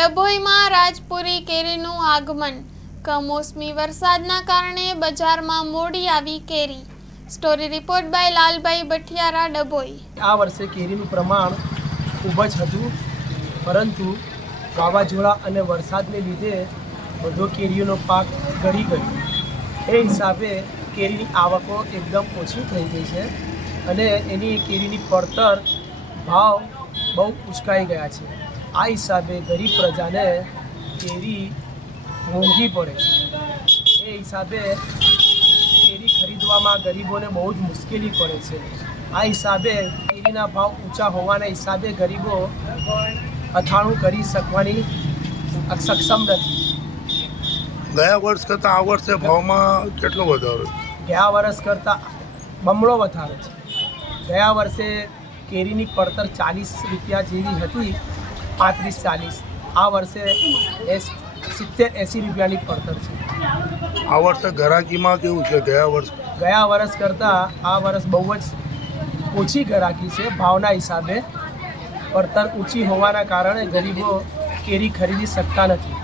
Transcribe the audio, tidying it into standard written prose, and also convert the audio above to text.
ડભોઈમાં રાજપુરી કેરીનું આગમન। કમોસમી વરસાદના કારણે બજારમાં મોડી આવી કેરી। Story report by Lalbhai Bhathiyara, Dabhoi. આ વર્ષે કેરીનું પ્રમાણ ખૂબ જ હતું, પરંતુ વાવાઝોડા અને વરસાદને લીધે બધો કેરીઓનો પાક ગળી ગયો। એ હિસાબે કેરીની આવકો એકદમ ઓછી થઈ ગઈ છે અને એની કેરીની પડતર ભાવ બહુ ઉચકાઈ ગયા છે। આ હિસાબે ગરીબ પ્રજાને કેરી મોંઘી પડે છે। એ હિસાબે કેરી ખરીદવામાં ગરીબોને બહુ જ મુશ્કેલી પડે છે। આ હિસાબે કેરીના ભાવ ઊંચા હોવાના હિસાબે ગરીબો અથાણું કરી શકવાની સક્ષમ નથી। ગયા વર્ષ કરતાં આ વર્ષે ભાવમાં કેટલો વધારો? ગયા વર્ષ કરતાં બમણો વધારો છે। ગયા વર્ષે કેરીની પડતર 40 રૂપિયા જેવી હતી, 35-40। આ વર્ષે 70-80 રૂપિયાની પડતર છે। આ વર્ષે ગ્રાહકીમાં કેવું છે? ગયા વર્ષ કરતાં આ વર્ષ બહુ જ ઓછી ગ્રાહકી છે। ભાવના હિસાબે પડતર ઊંચી હોવાના કારણે ગરીબો કેરી ખરીદી શકતા નથી।